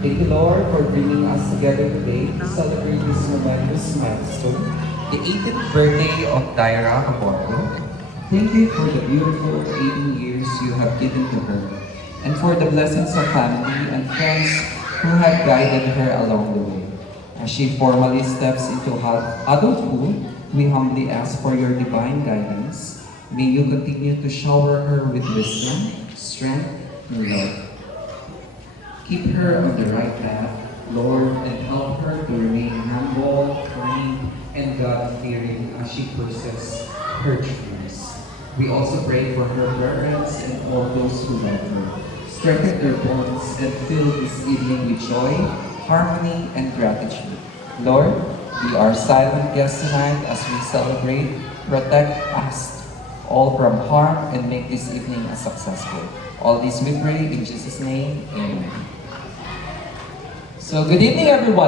Thank you, Lord, for bringing us together today to celebrate this momentous milestone, the 18th birthday of Daira Caborgo. Thank you for the beautiful 18 years you have given to her, and for the blessings of family and friends who have guided her along the way. As she formally steps into adulthood, we humbly ask for your divine guidance. May you continue to shower her with wisdom, strength, and love. Keep her on the right path, Lord, and help her to remain humble, kind, and God-fearing as she pursues her dreams. We also pray for her parents and all those who love her. Strengthen their bonds and fill this evening with joy, harmony, and gratitude. Lord, be our silent guest tonight as we celebrate. Protect us all from harm and make this evening a successful. All this we pray in Jesus' name, amen. So good evening, everybody.